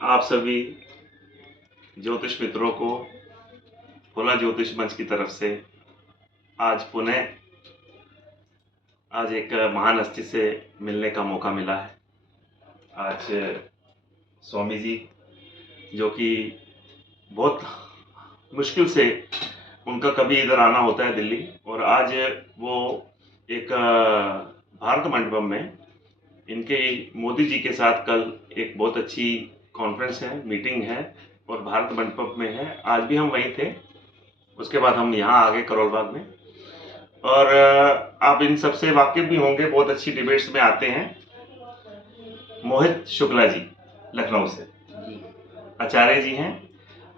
आप सभी ज्योतिष मित्रों को भोला ज्योतिष मंच की तरफ से आज पुनः आज एक महान हस्ती से मिलने का मौका मिला है। आज स्वामी जी, जो कि बहुत मुश्किल से उनका कभी इधर आना होता है दिल्ली, और आज वो एक भारत मंडपम में इनके मोदी जी के साथ कल एक बहुत अच्छी कॉन्फ्रेंस है, मीटिंग है और भारत मंडपम में है। आज भी हम वहीं थे, उसके बाद हम यहाँ आ गए करोल बाग में। और आप इन सबसे वाकिफ भी होंगे, बहुत अच्छी डिबेट्स में आते हैं। मोहित शुक्ला जी लखनऊ से आचार्य जी हैं,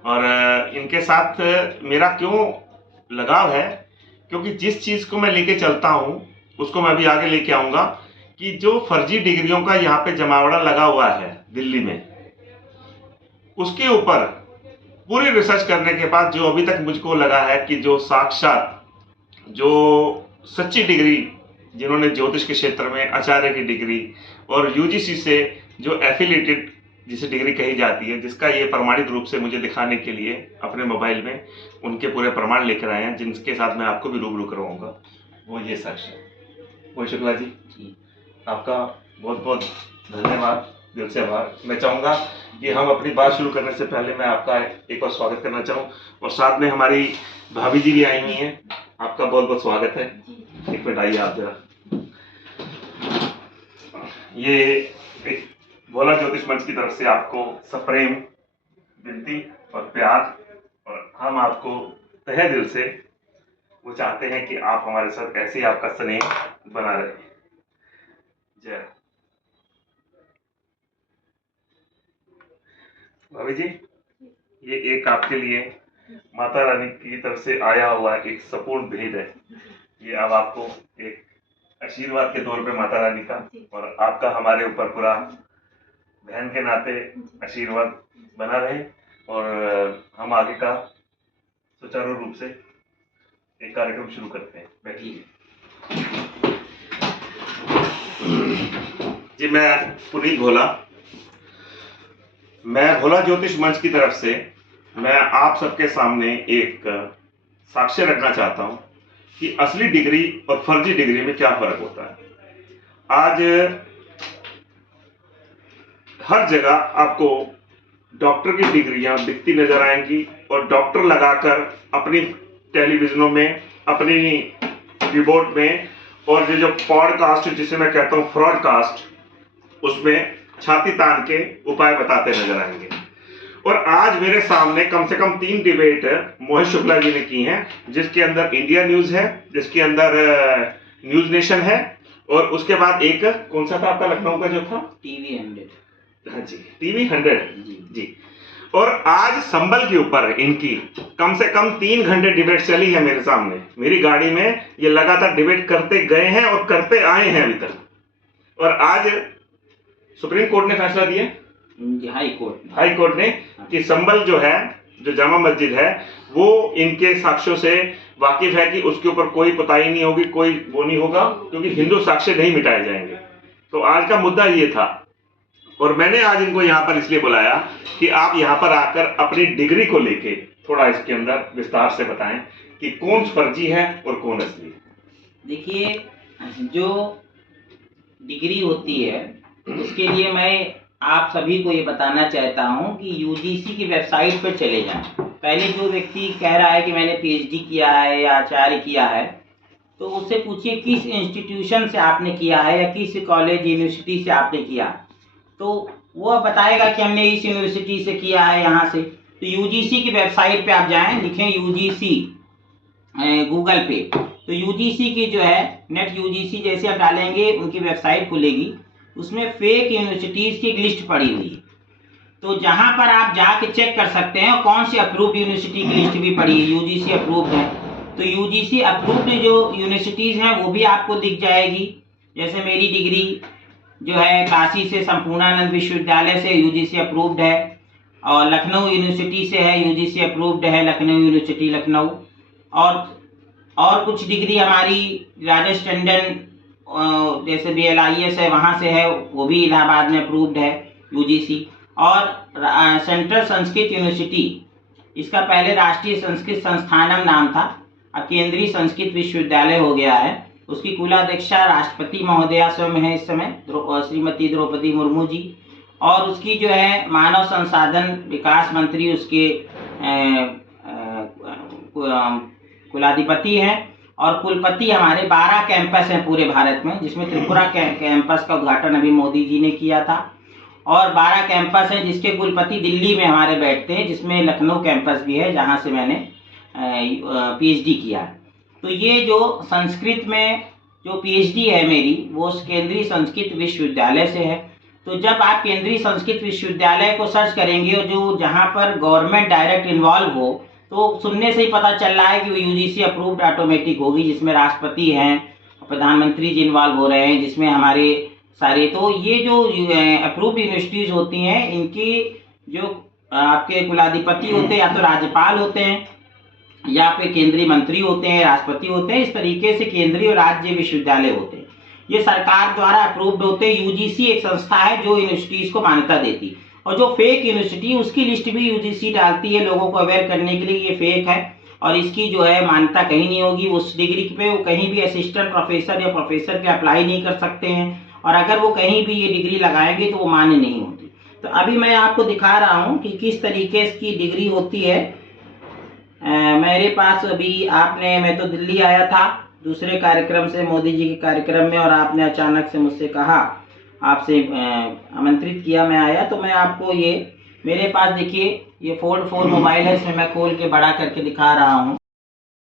और इनके साथ मेरा क्यों लगाव है, क्योंकि जिस चीज़ को मैं लेके चलता हूँ उसको मैं अभी आगे लेके आऊँगा कि जो फर्जी डिग्रियों का यहाँ पे जमावड़ा लगा हुआ है दिल्ली में, उसके ऊपर पूरी रिसर्च करने के बाद जो अभी तक मुझको लगा है कि जो साक्षात जो सच्ची डिग्री, जिन्होंने ज्योतिष के क्षेत्र में आचार्य की डिग्री और यूजीसी से जो एफिलिएटेड जिसे डिग्री कही जाती है, जिसका ये प्रमाणित रूप से मुझे दिखाने के लिए अपने मोबाइल में उनके पूरे प्रमाण लेकर आए हैं, जिनके साथ मैं आपको भी रूबरू करवाऊंगा, वो ये साक्षी। वो शुक्ला जी, आपका बहुत बहुत धन्यवाद, दिल से आभार। मैं चाहूँगा कि हम अपनी बात शुरू करने से पहले मैं आपका एक बार स्वागत करना चाहूँ, और साथ में हमारी भाभी जी भी आई हुई हैं। आपका बहुत बहुत स्वागत है। एक मिनट आइए आप जरा। ये एक भोला ज्योतिष मंच की तरफ से आपको सप्रेम विनती और प्यार, और हम आपको तहे दिल से वो चाहते हैं कि आप हमारे साथ ऐसे ही आपका स्नेह बना रहे। जय भाभी जी, ये एक आपके लिए माता रानी की तरफ से आया हुआ एक सपूर्ण भेद है। ये अब आपको एक आशीर्वाद के तौर पे माता रानी का और आपका हमारे ऊपर पूरा बहन के नाते आशीर्वाद बना रहे, और हम आगे का सुचारू रूप से एक कार्यक्रम शुरू करते हैं। बैठिए जी। मैं पुनीत भोला, मैं भोला ज्योतिष मंच की तरफ से मैं आप सबके सामने एक साक्ष्य रखना चाहता हूं कि असली डिग्री और फर्जी डिग्री में क्या फर्क होता है। आज हर जगह आपको डॉक्टर की डिग्रियां दिखती नजर आएंगी, और डॉक्टर लगाकर अपनी टेलीविजनों में, अपनी कीबोर्ड में, और ये जो पॉडकास्ट जिसे मैं कहता हूं फ्रॉडकास्ट, उसमें छाती तान के उपाय बताते नजर आएंगे। और आज मेरे सामने कम से कम 3 डिबेट मोहित शुक्ला जी ने की हैं, जिसके अंदर इंडिया न्यूज है, जिसके अंदर न्यूज नेशन है, और उसके बाद एक कौन सा था आपका लखनऊ का जो था, टीवी 100। हाँ जी, टीवी 100 जी। और आज संबल के ऊपर इनकी कम से कम 3 घंटे डिबेट चली है मेरे सामने, मेरी गाड़ी में। ये लगातार डिबेट करते गए हैं और करते आए हैं अभी तक, और आज सुप्रीम कोर्ट ने फैसला दिया, हाई कोर्ट ने, कि संबल जो है, जो जामा मस्जिद है, वो इनके साक्ष्यों से वाकिफ है कि उसके ऊपर कोई पुताई नहीं होगी, कोई वो नहीं होगा, क्योंकि हिंदू साक्ष्य नहीं मिटाए जाएंगे। तो आज का मुद्दा ये था, और मैंने आज इनको यहाँ पर इसलिए बुलाया कि आप यहाँ पर आकर अपनी डिग्री को लेके थोड़ा इसके अंदर विस्तार से बताएं कि कौन फर्जी है और कौन असली है। देखिए, जो डिग्री होती है उसके लिए मैं आप सभी को ये बताना चाहता हूँ कि यूजीसी की वेबसाइट पर चले जाएं। पहले जो व्यक्ति कह रहा है कि मैंने पीएचडी किया है या आचार्य किया है, तो उससे पूछिए किस इंस्टीट्यूशन से आपने किया है या किस कॉलेज यूनिवर्सिटी से आपने किया, तो वो बताएगा कि हमने इस यूनिवर्सिटी से किया है, यहाँ से। तो यूजीसी की वेबसाइट पे आप जाएं, लिखें यूजीसी गूगल पे, तो यूजीसी की जो है नेट यूजीसी जैसे आप डालेंगे उनकी वेबसाइट खुलेगी, उसमें फेक यूनिवर्सिटीज़ की एक लिस्ट पड़ी हुई है। तो जहाँ पर आप जाके चेक कर सकते हैं कौन सी अप्रूव्ड यूनिवर्सिटी की लिस्ट भी पड़ी है, यूजीसी अप्रूव्ड है। तो यूजीसी अप्रूव्ड जो यूनिवर्सिटीज़ हैं वो भी आपको दिख जाएगी। जैसे मेरी डिग्री जो है काशी से संपूर्णानंद विश्वविद्यालय से यूजीसी अप्रूव्ड है, और लखनऊ यूनिवर्सिटी से है, यूजीसी अप्रूव्ड है, लखनऊ यूनिवर्सिटी लखनऊ। और कुछ डिग्री हमारी राजेश टंडन जैसे BLIS है, वहाँ से है, वो भी इलाहाबाद में अप्रूव्ड है यूजीसी। और सेंट्रल संस्कृत यूनिवर्सिटी, इसका पहले राष्ट्रीय संस्कृत संस्थानम नाम था, अब केंद्रीय संस्कृत विश्वविद्यालय हो गया है। उसकी कुलाध्यक्षा राष्ट्रपति महोदया स्वयं है इस समय, श्रीमती द्रौपदी मुर्मू जी। और उसकी जो है मानव संसाधन विकास मंत्री उसके कुलाधिपति हैं। और कुलपति हमारे 12 कैंपस हैं पूरे भारत में, जिसमें त्रिपुरा कैंपस का उद्घाटन अभी मोदी जी ने किया था। और 12 कैंपस हैं जिसके कुलपति दिल्ली में हमारे बैठते हैं, जिसमें लखनऊ कैंपस भी है जहां से मैंने पीएचडी किया। तो ये जो संस्कृत में जो पीएचडी है मेरी, वो केंद्रीय संस्कृत विश्वविद्यालय से है। तो जब आप केंद्रीय संस्कृत विश्वविद्यालय को सर्च करेंगे और जो जहाँ पर गवर्नमेंट डायरेक्ट इन्वॉल्व हो, तो सुनने से ही पता चल रहा है कि वो यूजीसी अप्रूव्ड ऑटोमेटिक होगी, जिसमें राष्ट्रपति हैं, प्रधानमंत्री जी इन्वॉल्व हो रहे हैं, जिसमें हमारे सारे। तो ये जो अप्रूव्ड यूनिवर्सिटीज़ होती हैं, इनकी जो आपके कुलाधिपति होते हैं या तो राज्यपाल होते हैं या फिर केंद्रीय मंत्री होते हैं, राष्ट्रपति होते हैं। इस तरीके से केंद्रीय और राज्य विश्वविद्यालय होते हैं, ये सरकार द्वारा अप्रूव्ड होते हैं। यूजीसी एक संस्था है जो यूनिवर्सिटीज़ को मान्यता देती, और जो फेक यूनिवर्सिटी उसकी लिस्ट भी यूजीसी डालती है लोगों को अवेयर करने के लिए, ये फेक है और इसकी जो है मान्यता कहीं नहीं होगी। उस डिग्री पे वो कहीं भी असिस्टेंट प्रोफेसर या प्रोफेसर के अप्लाई नहीं कर सकते हैं, और अगर वो कहीं भी ये डिग्री लगाएंगे तो वो मान्य नहीं होती। तो अभी मैं आपको दिखा रहा हूँ कि किस तरीके की डिग्री होती है। मेरे पास अभी मैं तो दिल्ली आया था दूसरे कार्यक्रम से, मोदी जी के कार्यक्रम में, और आपने अचानक से मुझसे कहा, आपसे आमंत्रित किया, मैं आया। तो मैं आपको ये मेरे पास देखिए ये फोल्ड 4 मोबाइल है, इसमें मैं खोल के बड़ा करके दिखा रहा हूँ।